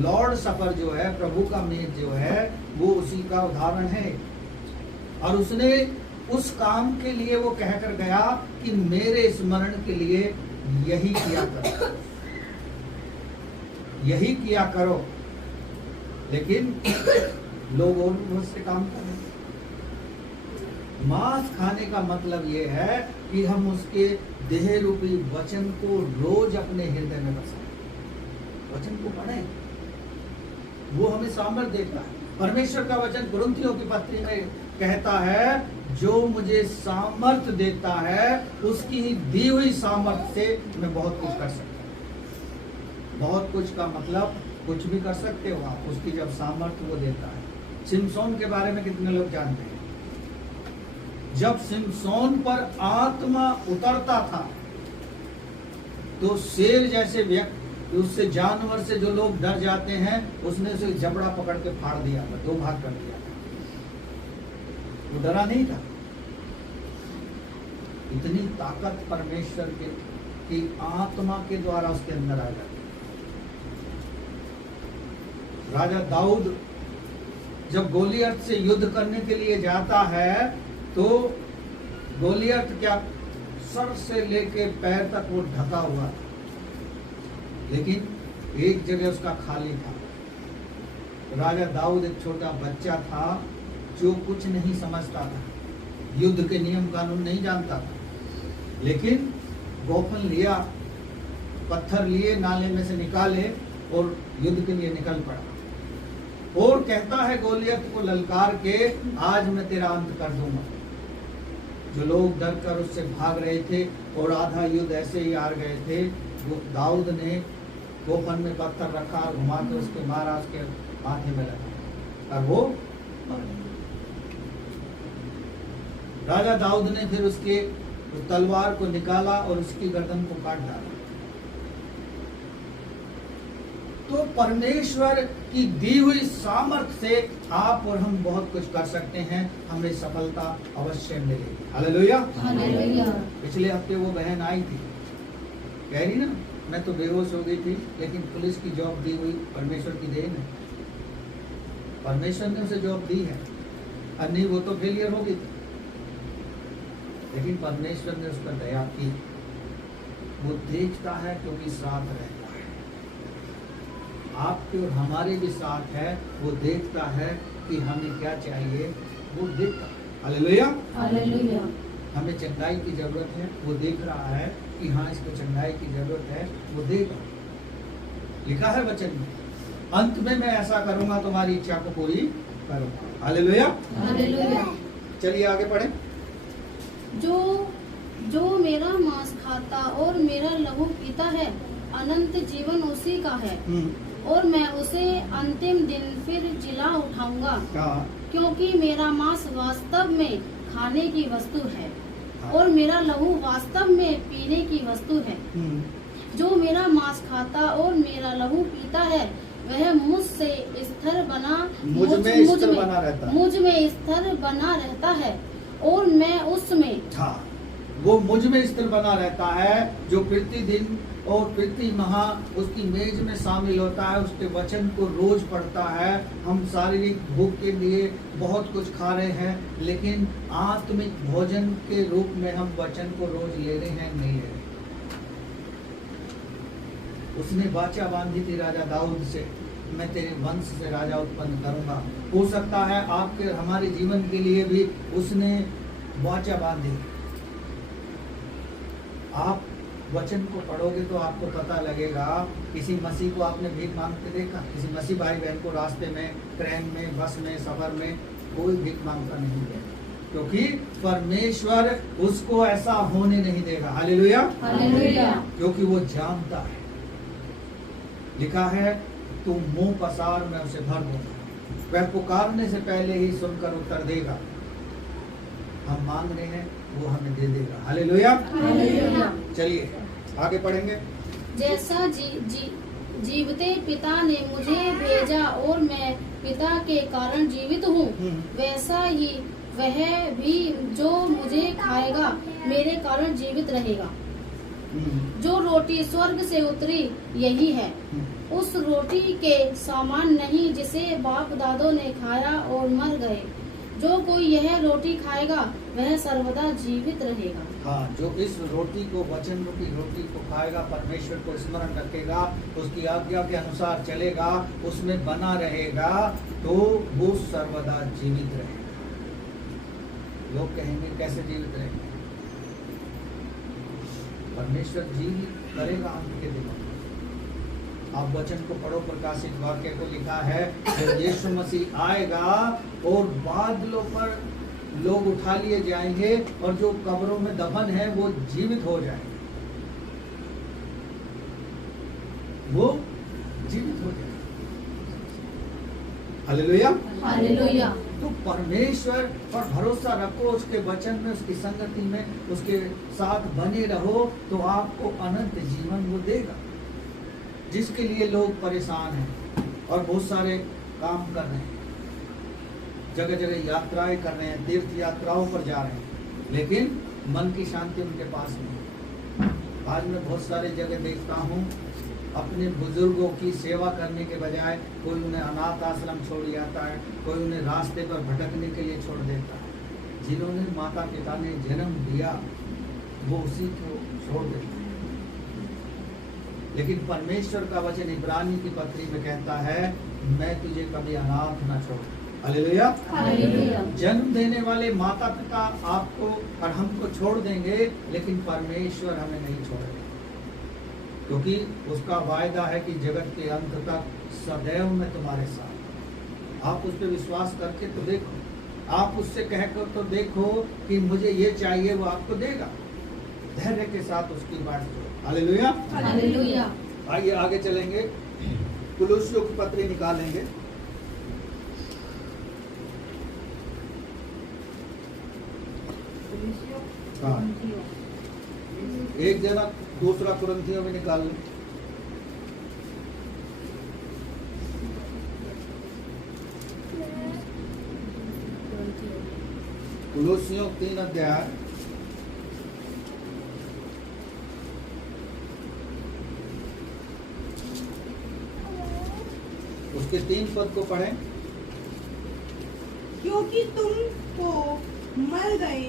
लॉर्ड सफर जो है, प्रभु का मेज जो है, वो उसी का उदाहरण है। और उसने उस काम के लिए वो कहकर गया कि मेरे स्मरण के लिए यही किया करो, यही किया करो। लेकिन लोग और मुझसे काम कर रहे हैं। मांस खाने का मतलब ये है कि हम उसके देह रूपी वचन को रोज अपने हृदय में बसाएं, वचन को पढ़ें। वो हमें सामर्थ देता है। परमेश्वर का वचन कुरिन्थियों की पत्री में कहता है, जो मुझे सामर्थ देता है उसकी ही दी हुई सामर्थ से मैं बहुत कुछ कर सकता हूँ। बहुत कुछ का मतलब कुछ भी कर सकते हो आप, उसकी जब सामर्थ वो देता है। सिमसोन के बारे में कितने लोग जानते हैं? जब सिमसोन पर आत्मा उतरता था तो शेर जैसे व्यक्ति, उससे जानवर से जो लोग डर जाते हैं, उसने उसे जबड़ा पकड़ के फाड़ दिया था, 2 भाग कर दिया था। वो डरा नहीं था। इतनी ताकत परमेश्वर के की आत्मा के द्वारा उसके अंदर आ जाती। राजा दाऊद जब गोलियत से युद्ध करने के लिए जाता है तो गोलियत क्या सर से लेके पैर तक वो ढका हुआ था, लेकिन एक जगह उसका खाली था। राजा दाऊद एक छोटा बच्चा था जो कुछ नहीं समझता था, युद्ध के नियम कानून नहीं जानता था, लेकिन गोफन लिया, पत्थर लिए, नाले में से निकाले और युद्ध के लिए निकल पड़ा। और कहता है गोलियत को ललकार के, आज मैं तेरा अंत कर दूंगा। जो लोग डर कर उससे भाग रहे थे और आधा युद्ध ऐसे ही हार गए थे, दाऊद ने गोफन में पत्थर रखा, घुमा के उसके मारा, उसके माथे में लगा और वो मर गया। राजा दाऊद ने फिर उसके तलवार को निकाला और उसकी गर्दन को काट डाला। तो परमेश्वर की दी हुई सामर्थ से आप और हम बहुत कुछ कर सकते हैं, हमें सफलता अवश्य मिलेगी। हालेलुया। हालेलुया। पिछले हफ्ते वो बहन आई थी, कह रही ना, मैं तो बेहोश हो गई थी, लेकिन पुलिस की जॉब दी हुई परमेश्वर की देन है। परमेश्वर ने उसे जॉब दी है, और नहीं वो तो फेलियर हो गई थी। लेकिन परमेश्वर ने उस पर दया की। वो देखता है क्योंकि साथ रहता है। आपके और हमारे भी साथ है। वो देखता है कि हमें क्या चाहिए, वो देखता है। हालेलुया। हालेलुया। हमें चंगाई की जरूरत है, वो देख रहा है कि हाँ इसको चंगाई की जरूरत है, वो देगा। लिखा है वचन में, अंत में मैं ऐसा करूंगा तुम्हारी इच्छा को पूरी करूंगा। हालेलुया। हालेलुया। चलिए आगे बढ़े। जो मेरा मांस खाता और मेरा लहू पीता है, अनंत जीवन उसी का है, और मैं उसे अंतिम दिन फिर जिला उठाऊंगा, क्योंकि मेरा मांस वास्तव में खाने की वस्तु है और मेरा लहू वास्तव में पीने की वस्तु है। जो मेरा मांस खाता और मेरा लहू पीता है, वह मुझसे स्थिर बना मुझ में स्थिर बना रहता है। मुझ में स्थिर बना रहता है और मैं उसमें। हाँ, वो मुझ में स्थिर बना रहता है, जो प्रतिदिन और प्रति माह उसकी मेज में शामिल होता है, उसके वचन को रोज पढ़ता है। हम शारीरिक भूख के लिए बहुत कुछ खा रहे हैं, लेकिन आत्मिक भोजन के रूप में हम वचन को रोज ले रहे हैं, नहीं ले रहे। उसने वाचा बांधी थी राजा दाऊद से, मैं तेरे वंश से राजा उत्पन्न करूंगा। हो सकता है आपके और हमारे जीवन के लिए भी उसने वाचा बांधी। आप वचन को पढ़ोगे तो आपको पता लगेगा। किसी मसीह को आपने भीख मांगते देखा? किसी मसीह भाई बहन को रास्ते में, ट्रेन में, बस में, सफर में कोई भीख मांगता नहीं है, क्योंकि परमेश्वर उसको ऐसा होने नहीं देगा। हालेलुया। हालेलुया। क्योंकि वो जानता है। लिखा है, तू मुंह पसार मैं उसे भर दूंगा। वह पुकारने से पहले ही सुनकर उत्तर देगा। हम मांग रहे हैं, वो हमें दे देगा। हालेलुया। हालेलुया। चलिए आगे पढ़ेंगे। जैसा जीवते पिता ने मुझे भेजा और मैं पिता के कारण जीवित हूँ, वैसा ही वह भी जो मुझे खाएगा मेरे कारण जीवित रहेगा। जो रोटी स्वर्ग से उतरी यही है, उस रोटी के समान नहीं जिसे बाप दादों ने खाया और मर गए। जो कोई यह रोटी खाएगा वह सर्वदा जीवित रहेगा। हाँ, जो इस रोटी को, वचन रूपी रोटी को खाएगा, परमेश्वर को स्मरण रखेगा, उसकी आज्ञा के अनुसार चलेगा, उसमें बना रहेगा, तो वो सर्वदा जीवित रहेगा। लोग कहेंगे कैसे जीवित रहेंगे? परमेश्वर जीवित करेगा उनके दिनों में। आप वचन को पढ़ो, प्रकाशित वाक्य को लिखा है, जब यीशु मसीह आएगा और बादलों पर लोग उठा लिए जाएंगे और जो कब्रों में दफन है वो जीवित हो जाएंगे, वो जीवित हो जाएंगे। हालेलुया। हालेलुया। तो परमेश्वर पर भरोसा रखो, उसके वचन में, उसकी संगति में, उसके साथ बने रहो, तो आपको अनंत जीवन वो देगा। जिसके लिए लोग परेशान हैं और बहुत सारे काम कर रहे हैं, जगह जगह यात्राएं कर रहे हैं, तीर्थ यात्राओं पर जा रहे हैं, लेकिन मन की शांति उनके पास नहीं। आज मैं बहुत सारे जगह देखता हूँ, अपने बुजुर्गों की सेवा करने के बजाय कोई उन्हें अनाथ आश्रम छोड़ जाता है, कोई उन्हें रास्ते पर भटकने के लिए छोड़ देता है। जिन्होंने माता पिता ने जन्म दिया वो उसी को छोड़ देते हैं। लेकिन परमेश्वर का वचन इब्रानी की पत्री में कहता है, मैं तुझे कभी अनाथ न छोड़। हालेलुया। हालेलुया। जन्म देने वाले माता पिता आपको और हमको छोड़ देंगे, लेकिन परमेश्वर हमें नहीं छोड़ेगा, क्योंकि उसका वायदा है कि जगत के अंत तक सदैव मैं तुम्हारे साथ। आप उस पर विश्वास करके तो देखो, आप उससे कहकर तो देखो कि मुझे ये चाहिए, वो आपको देगा। धैर्य के साथ उसकी बात करो। हालेलुया। हालेलुया। आइए आगे चलेंगे, कुलुस्सियों की पत्री निकालेंगे। हाँ, एक जना दूसरा कुरिन्थियों में निकाल लें। कुलुस्सियों 3 अध्याय उसके 3 पद को पढ़ें। क्योंकि तुम तो मर गए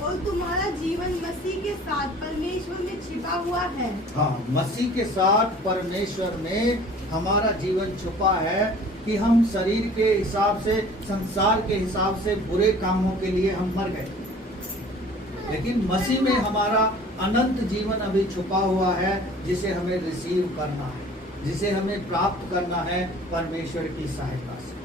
और तुम्हारा जीवन मसीह के साथ परमेश्वर में छिपा हुआ है। हाँ, मसीह के साथ परमेश्वर में हमारा जीवन छुपा है कि हम शरीर के हिसाब से, संसार के हिसाब से बुरे कामों के लिए हम मर गए, लेकिन मसीह में हमारा अनंत जीवन अभी छुपा हुआ है, जिसे हमें रिसीव करना है, जिसे हमें प्राप्त करना है परमेश्वर की सहायता से।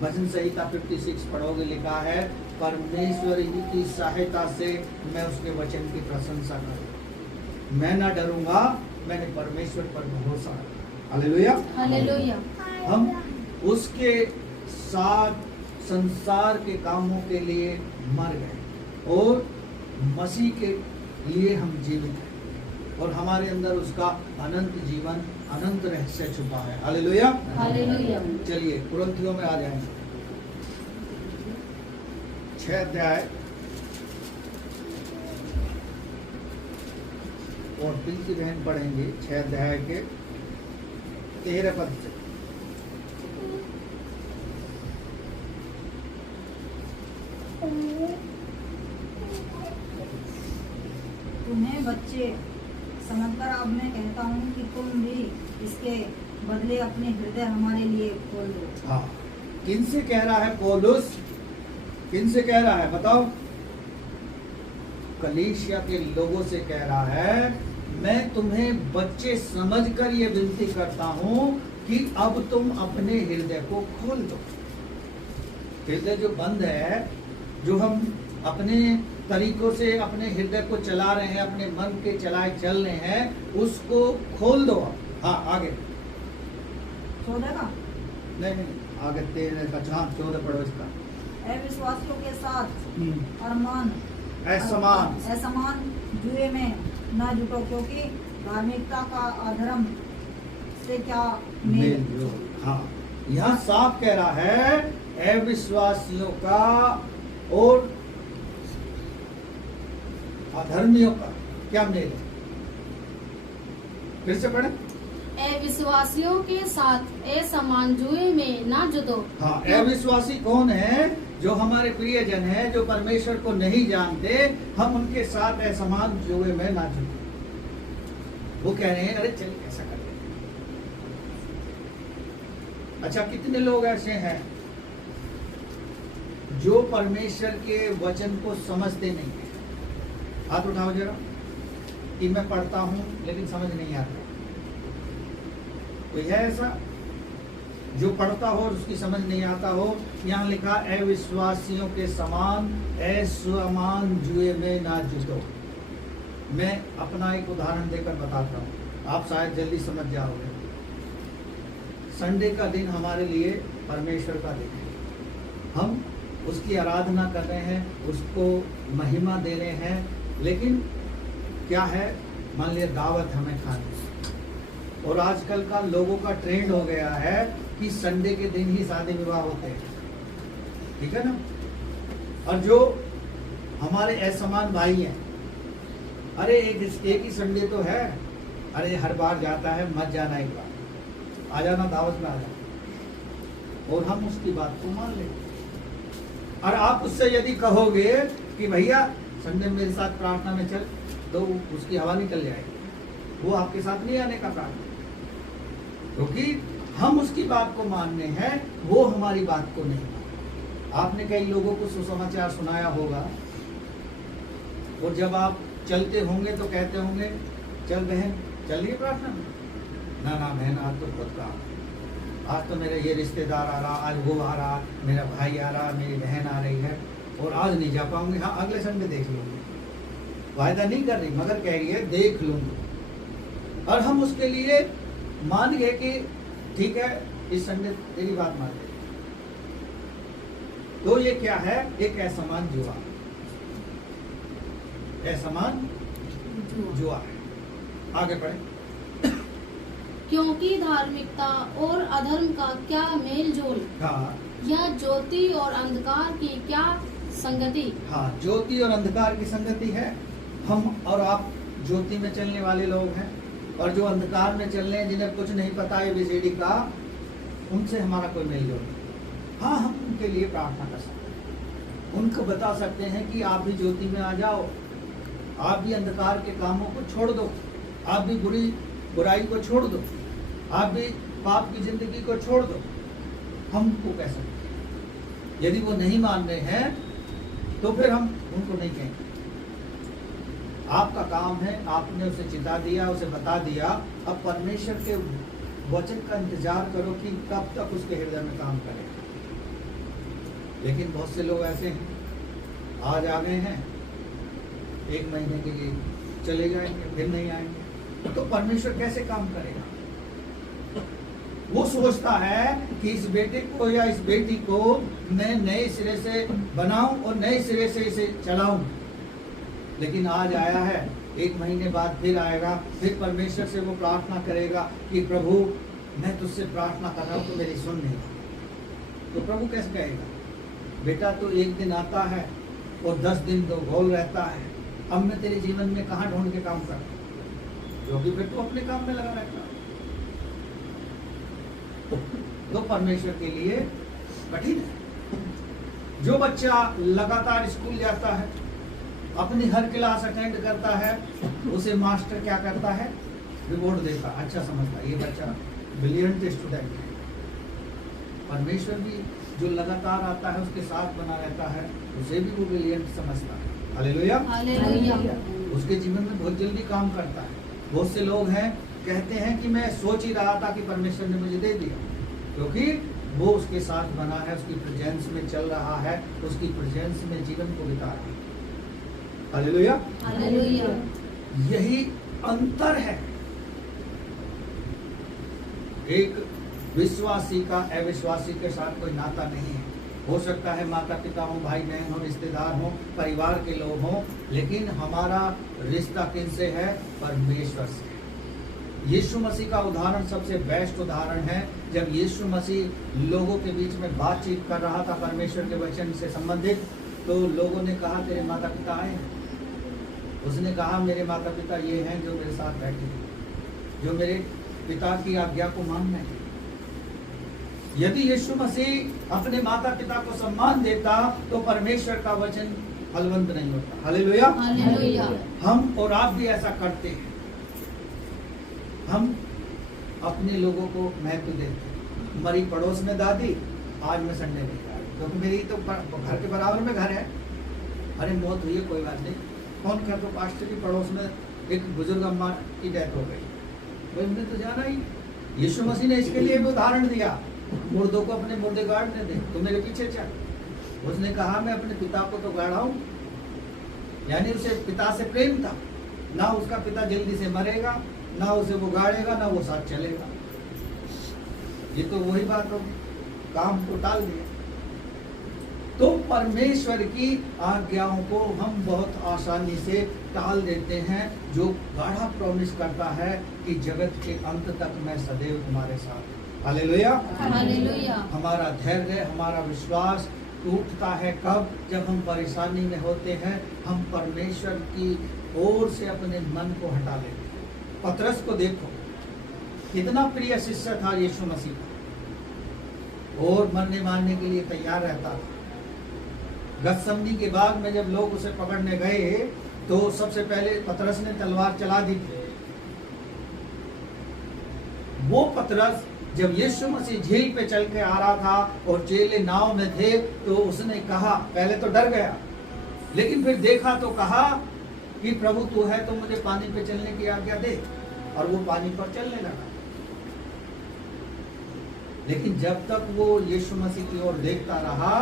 भजन संहिता 56 पढ़ोगे, लिखा है परमेश्वर ही की सहायता से मैं उसके वचन की प्रशंसा करूँ, मैं ना डरूंगा, मैंने परमेश्वर पर भरोसा रखा। हालेलुया। हालेलुया। हम उसके साथ संसार के कामों के लिए मर गए और मसीह के लिए हम जीवित हैं, और हमारे अंदर उसका अनंत जीवन, अनंत रहस्य छुपा है। हालेलुया। हालेलुया। चलिए कुरिन्थियों में आ जाएंगे, 6 अध्याय और पिंकी बहन पढ़ेंगे 6 अध्याय के 13 पद से। तुम्हें बच्चे समझकर अब मैं कहता हूँ कि तुम भी इसके बदले अपने हृदय हमारे लिए खोल दो। हाँ, किन से कह रहा है पौलुस? किन से कह रहा है बताओ? कलीसिया के लोगों से कह रहा है, मैं तुम्हें बच्चे समझकर ये विनती करता हूँ कि अब तुम अपने हृदय को खोल दो। हृदय जो बंद है, जो हम अपने तरीकों से अपने हृदय को चला रहे हैं, अपने मन के चलाए चल रहे हैं, उसको खोल दो। हाँ, आगे 14 का नहीं, आगे 13 का 14 पढ़ो इसका। अविश्वासियों के साथ अरमान असमान जुए में न जुटो, क्योंकि धार्मिकता का अधर्म से क्या मेल। हाँ, यहाँ साफ कह रहा है अविश्वासियों का और अधर्मियों का क्या मेल है? फिर से पढ़े। अविश्वासियों के साथ असमान जुए में ना जुटो। हाँ, अविश्वासी कौन है? जो हमारे प्रियजन हैं, जो परमेश्वर को नहीं जानते, हम उनके साथ असमान जुए में ना जुटे। वो कह रहे हैं अरे चल ऐसा कर ले। अच्छा, कितने लोग ऐसे हैं जो परमेश्वर के वचन को समझते नहीं है? हाथ उठाओ जरा, कि मैं पढ़ता हूं लेकिन समझ नहीं आता। कोई है ऐसा जो पढ़ता हो और उसकी समझ नहीं आता हो? यहाँ लिखा अविश्वासियों के समान असमान जुए में ना जुटो। मैं अपना एक उदाहरण देकर बताता हूँ, आप शायद जल्दी समझ जाओगे। संडे का दिन हमारे लिए परमेश्वर का दिन है, हम उसकी आराधना कर रहे हैं, उसको महिमा दे रहे हैं, लेकिन क्या है, मान लिया दावत हमें खानी, और आजकल का लोगों का ट्रेंड हो गया है कि संडे के दिन ही शादी विवाह होते हैं, ठीक है ना? और जो हमारे असमान भाई हैं, अरे एक ही संडे तो है, अरे हर बार जाता है, मत जाना, एक बार आ जाना, दावत में आ जाना, और हम उसकी बात को मान लेंगे। और आप उससे यदि कहोगे कि भैया संडे मेरे साथ प्रार्थना में चल, तो उसकी हवा निकल जाएगी, वो आपके साथ नहीं आने का प्रार्थना, क्योंकि हम उसकी बात को मानने हैं, वो हमारी बात को नहीं। आपने कई लोगों को सुसमाचार सुनाया होगा, और जब आप चलते होंगे तो कहते होंगे, चल बहन चल रही है प्रार्थना में? ना बहन, आज तो बहुत काम, आज तो मेरे ये रिश्तेदार आ रहा, आज वो आ रहा, मेरा भाई आ रहा, मेरी बहन आ रही है, और आज नहीं जा पाऊंगी। हाँ, अगले संडे देख लूंगी। वायदा नहीं कर रही, मगर कह रही है देख लूंगी। और हम उसके लिए मान गए कि ठीक है, इस संडे तेरी बात मान ले। तो ये क्या है? एक असमान जुआ, असमान जुआ है। आगे बढ़े। क्योंकि धार्मिकता और अधर्म का क्या मेल जोल, हाँ, या ज्योति और अंधकार की क्या संगति। हाँ, ज्योति और अंधकार की संगति है। हम और आप ज्योति में चलने वाले लोग हैं, और जो अंधकार में चल रहे हैं, जिन्हें कुछ नहीं पता ABCD का, उनसे हमारा कोई मेल जोल नहीं। हाँ, हम उनके लिए प्रार्थना कर सकते हैं, उनको बता सकते हैं कि आप भी ज्योति में आ जाओ, आप भी अंधकार के कामों को छोड़ दो, आप भी बुराई को छोड़ दो, आप भी पाप की जिंदगी को छोड़ दो। हम उनको कह सकते हैं। यदि वो नहीं मान रहे हैं तो फिर हम उनको नहीं कहेंगे। आपका काम है, आपने उसे चिता दिया, उसे बता दिया। अब परमेश्वर के वचन का इंतजार करो कि कब तक उसके हृदय में काम करेगा। लेकिन बहुत से लोग ऐसे हैं, आज आ गए हैं, 1 महीने के लिए चले जाएंगे, फिर नहीं आएंगे, तो परमेश्वर कैसे काम करेगा? वो सोचता है कि इस बेटे को या इस बेटी को मैं नए सिरे से बनाऊं और नए सिरे से इसे चलाऊं। लेकिन आज आया है, 1 महीने बाद फिर आएगा, फिर परमेश्वर से वो प्रार्थना करेगा कि प्रभु मैं तुझसे प्रार्थना कर रहा हूं तो मेरी सुन नहीं। तो प्रभु कैसे कहेगा? बेटा तो 1 दिन आता है और 10 दिन तो गोल रहता है, अब मैं तेरे जीवन में कहाँ ढूंढ के काम करूं? क्योंकि फिर तो अपने काम में लगा रहता है। तो परमेश्वर के लिए कठिन है। जो बच्चा लगातार स्कूल जाता है, अपनी हर क्लास अटेंड करता है, उसे मास्टर क्या करता है? रिवॉर्ड देता, अच्छा समझता है ये बच्चा ब्रिलियंट स्टूडेंट है। परमेश्वर भी जो लगातार आता है उसके साथ बना रहता है, उसे भी वो ब्रिलियंट समझता है। हालेलुया। हालेलुया। उसके जीवन में बहुत जल्दी काम करता है। बहुत से लोग हैं कहते हैं कि मैं सोच ही रहा था कि परमेश्वर ने मुझे दे दिया, क्योंकि वो उसके साथ बना है, उसकी प्रेजेंस में चल रहा है, उसकी प्रेजेंस में जीवन को बिता रहा है। हालेलुया। हालेलुया। यही अंतर है एक विश्वासी का अविश्वासी के साथ कोई नाता नहीं है। हो सकता है माता पिता हो, भाई बहन हो, रिश्तेदार हो, परिवार के लोग हों, लेकिन हमारा रिश्ता किनसे है? परमेश्वर से। यीशु मसीह का उदाहरण सबसे बेस्ट उदाहरण है। जब यीशु मसीह लोगों के बीच में बातचीत कर रहा था परमेश्वर के वचन से संबंधित, तो लोगों ने कहा तेरे माता पिता आए हैं। उसने कहा मेरे माता पिता ये हैं जो मेरे साथ बैठे हैं, जो मेरे पिता की आज्ञा को मान रहे हैं। यदि यीशु मसीह अपने माता पिता को सम्मान देता तो परमेश्वर का वचन फलवंत नहीं होता। हालेलुया। हालेलुया। हम और आप भी ऐसा करते हैं। हम अपने लोगों को महत्व देते हैं। हमारी पड़ोस में दादी, आज मैं संडे नहीं जा रही क्योंकि मेरी तो घर के बराबर में घर है। अरे मौत हुई है, कोई बात नहीं, फोन कर दो पास्टर की, पड़ोस में एक बुजुर्ग अम्मा की डेथ हो गई, भाई हमने तो जाना ही। यीशु मसीह ने इसके लिए भी उदाहरण दिया, मुर्दों को अपने मुर्दे गाड़ने दे, तो मेरे पीछे चल। उसने कहा मैं अपने पिता को तो गाड़ाऊं, यानी उसे पिता से प्रेम था। ना उसका पिता जल्दी से मरेगा, ना उसे वो गाड़ेगा, ना वो साथ चलेगा। ये तो वही बात होगी, काम को टाल दिया। तो परमेश्वर की आज्ञाओं को हम बहुत आसानी से टाल देते हैं, जो गाढ़ा प्रॉमिस करता है कि जगत के अंत तक मैं सदैव तुम्हारे साथ। हालेलुया। हालेलुया। हमारा धैर्य, हमारा विश्वास टूटता है कब? जब हम परेशानी में होते हैं, हम परमेश्वर की ओर से अपने मन को हटा लेते हैं। पतरस को देखो, कितना प्रिय शिष्य था यीशु मसीह का, और मरने मारने के लिए तैयार रहता था। गतसमनी के बाग में जब लोग उसे पकड़ने गए तो सबसे पहले पतरस ने तलवार चला दी थी। वो पतरस जब यीशु मसीह झील पे चल के आ रहा था और चेले नाव में थे, तो उसने कहा, पहले तो डर गया, लेकिन फिर देखा तो कहा कि प्रभु तू है तो मुझे पानी पे चलने की आज्ञा दे, और वो पानी पर चलने लगा। लेकिन जब तक वो यीशु मसीह की ओर देखता रहा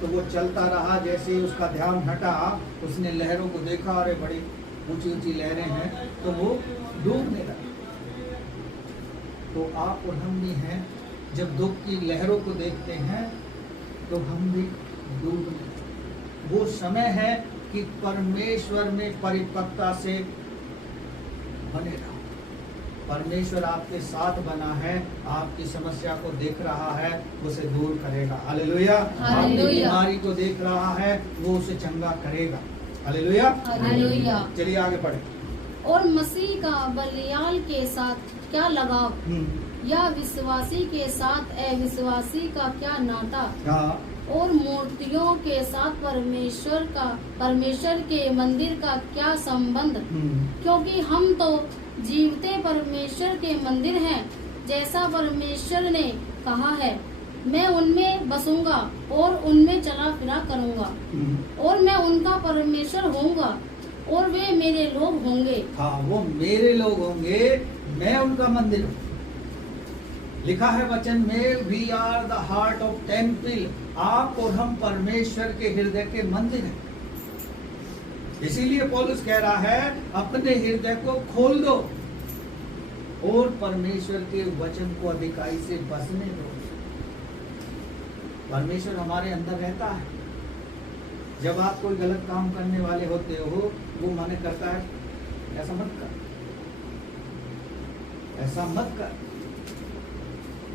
तो वो चलता रहा। जैसे ही उसका ध्यान हटा, उसने लहरों को देखा, अरे बड़ी ऊंची ऊंची लहरें हैं, तो वो डूबने लगा। तो आप और हम भी हैं, जब दुख की लहरों को देखते हैं तो हम भी डूबने लगते। वो समय है कि परमेश्वर में परिपक्वता से बने रहो। परमेश्वर आपके साथ बना है, आपकी समस्या को देख रहा है, उसे दूर करेगा। हालेलुया। आपकी बीमारी को देख रहा है, वो उसे चंगा करेगा। हालेलुया। हालेलुया। चलिए आगे बढ़े। और मसीह का बलियाल के साथ क्या लगाव? या विश्वासी के साथ अविश्वासी का क्या नाता, हाँ, और मूर्तियों के साथ परमेश्वर के मंदिर का क्या संबंध। क्योंकि हम तो जीवते परमेश्वर के मंदिर हैं, जैसा परमेश्वर ने कहा है, मैं उनमें बसूंगा और उनमें चला फिरा करूंगा, और मैं उनका परमेश्वर होऊंगा और वे मेरे लोग होंगे। हाँ, वो मेरे लोग होंगे, मैं उनका मंदिर हूँ। लिखा है वचन में, we are the heart of temple, आप और हम परमेश्वर के हृदय के मंदिर हैं। इसीलिए पौलुस कह रहा है, अपने हृदय को खोल दो और परमेश्वर के वचन को अधिकाई से बसने दो। परमेश्वर हमारे अंदर रहता है। जब आप कोई गलत काम करने वाले होते हो, वो मन करता है ऐसा मत कर, ऐसा मत कर।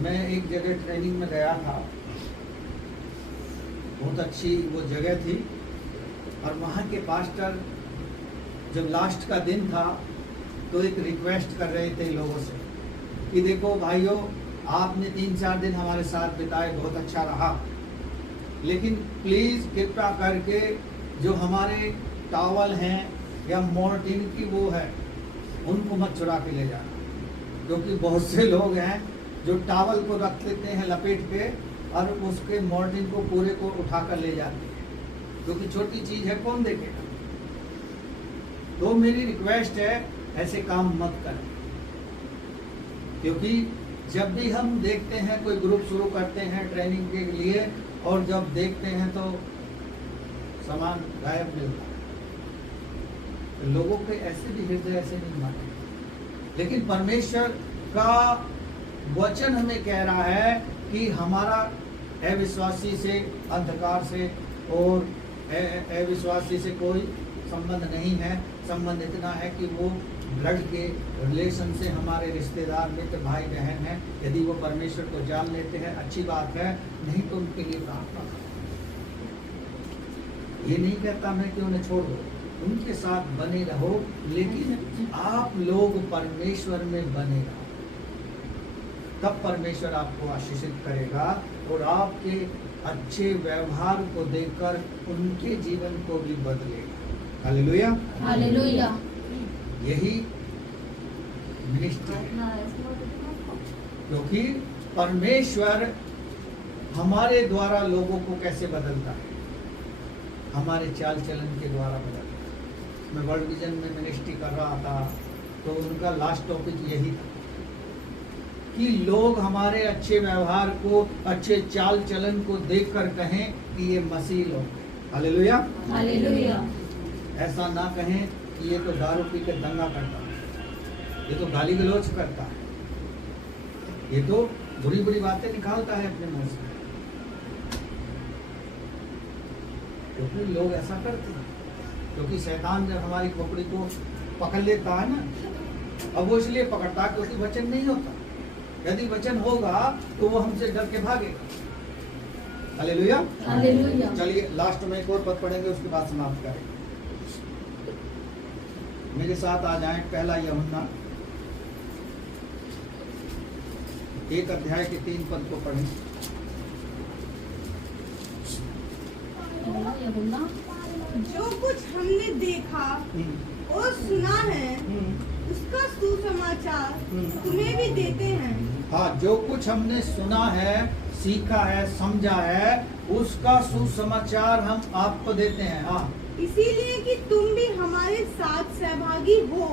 मैं एक जगह ट्रेनिंग में गया था, बहुत अच्छी वो जगह थी, और वहाँ के पास्टर जब लास्ट का दिन था तो एक रिक्वेस्ट कर रहे थे लोगों से कि देखो भाइयों, आपने 3-4 दिन हमारे साथ बिताए, बहुत अच्छा रहा, लेकिन प्लीज कृपया करके जो हमारे टॉवल हैं या मोर्टिन की वो है, उनको मत चुरा के ले जाना। क्योंकि बहुत से लोग हैं जो टॉवल को रख लेते हैं लपेट के और उसके मोर्टिन को पूरे को उठा कर ले जाते हैं, क्योंकि छोटी चीज है, कौन देखेगा। तो मेरी रिक्वेस्ट है, ऐसे काम मत करें। क्योंकि जब भी हम देखते हैं कोई ग्रुप शुरू करते हैं ट्रेनिंग के लिए, और जब देखते हैं तो सामान गायब मिलता है, तो लोगों के ऐसे भी हृदय ऐसे नहीं माने। लेकिन परमेश्वर का वचन हमें कह रहा है कि हमारा अविश्वासी से, अंधकार से और अविश्वासी से कोई संबंध नहीं है। संबंध इतना है कि वो ब्लड के रिलेशन से हमारे रिश्तेदार, मित्र, भाई बहन हैं। यदि वो परमेश्वर को जान लेते हैं, अच्छी बात है, नहीं तो उनके लिए प्रार्थना करो। ये नहीं कहता मैं कि उन्हें छोड़ दो, उनके साथ बने रहो, लेकिन आप लोग परमेश्वर में बने रहो, तब परमेश्वर आपको आशीषित करेगा और आपके अच्छे व्यवहार को देखकर उनके जीवन को भी बदलेगा। Hallelujah, hallelujah. यही मिनिस्ट्री है, क्योंकि परमेश्वर हमारे द्वारा लोगों को कैसे बदलता है, हमारे चाल चलन के द्वारा बदलता है। मैं वर्ल्ड विजन में मिनिस्ट्री कर रहा था, तो उनका लास्ट टॉपिक यही था कि लोग हमारे अच्छे व्यवहार को, अच्छे चाल चलन को देखकर कहें कि ये मसीह लोग हैं। Hallelujah, hallelujah. ऐसा ना कहें कि ये तो दारू पी के दंगा करता है, ये तो गाली गलौज करता है, ये तो बुरी बुरी बातें निकालता है अपने मुंह से। क्योंकि लोग ऐसा करते हैं, क्योंकि शैतान जब हमारी खोपड़ी को पकड़ लेता है ना, अब वो इसलिए पकड़ता है क्योंकि वचन नहीं होता। यदि वचन होगा तो वो हमसे डर के भागेगा। Hallelujah, hallelujah. चलिए लास्ट में एक और पद पढ़ेंगे, उसके बाद समाप्त करेंगे। मेरे साथ आ जाएं, पहला यूहन्ना 1 अध्याय के 3 पद को पढ़ें। यूहन्ना जो कुछ हमने देखा और सुना है, उसका सुसमाचार तुम्हें भी देते हैं। हाँ, जो कुछ हमने सुना है, सीखा है, समझा है, उसका सुसमाचार हम आपको देते हैं। हाँ, इसीलिए कि तुम भी हमारे साथ सहभागी हो,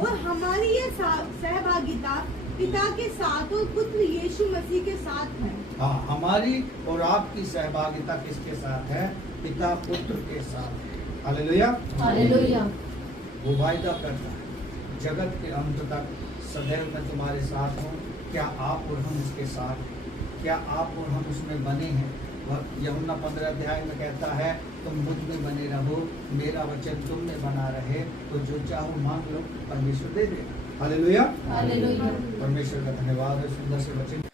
और हमारी यह सहभागिता पिता के साथ और पुत्र यीशु मसीह के साथ है। हाँ, हमारी और आपकी सहभागिता किसके साथ है? पिता पुत्र के साथ है। Hallelujah, hallelujah. वो वायदा करता है, जगत के अंत तक सदैव मैं तुम्हारे साथ हूँ। क्या आप और हम इसके साथ हैं? क्या आप और हम उसमें बने हैं? वह यूहन्ना 15 अध्याय में कहता है, तुम मुझ में बने रहो, मेरा वचन तुम में बना रहे, तो जो चाहो मांग लो, परमेश्वर दे देगा। Hallelujah, hallelujah. परमेश्वर का धन्यवाद है सुंदर से वचन